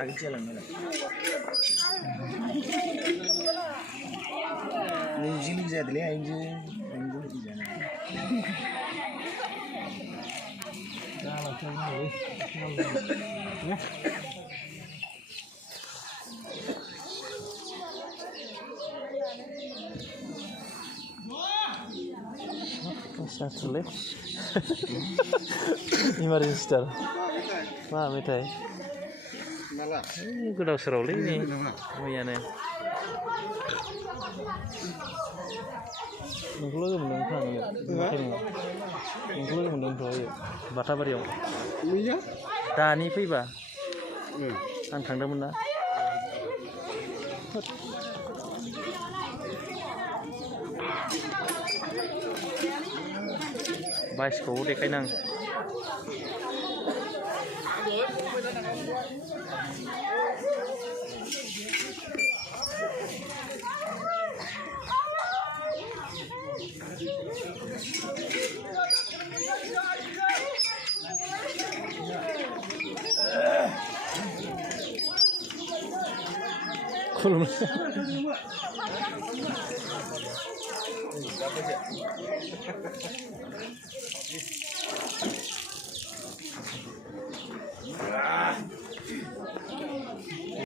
आगे जालांनो नोंजों लोगो जादोंलै आइजों लोगो जाना satu lep, lima register, wah metai, ini kuda seroli ini, oh iya nih, nunggu lagi mending kan ya, nunggu lagi mending tuh ya, bata bariau, Dani faiba, an थांदोंमोन ना बाइसखौ देखायनां खुलुम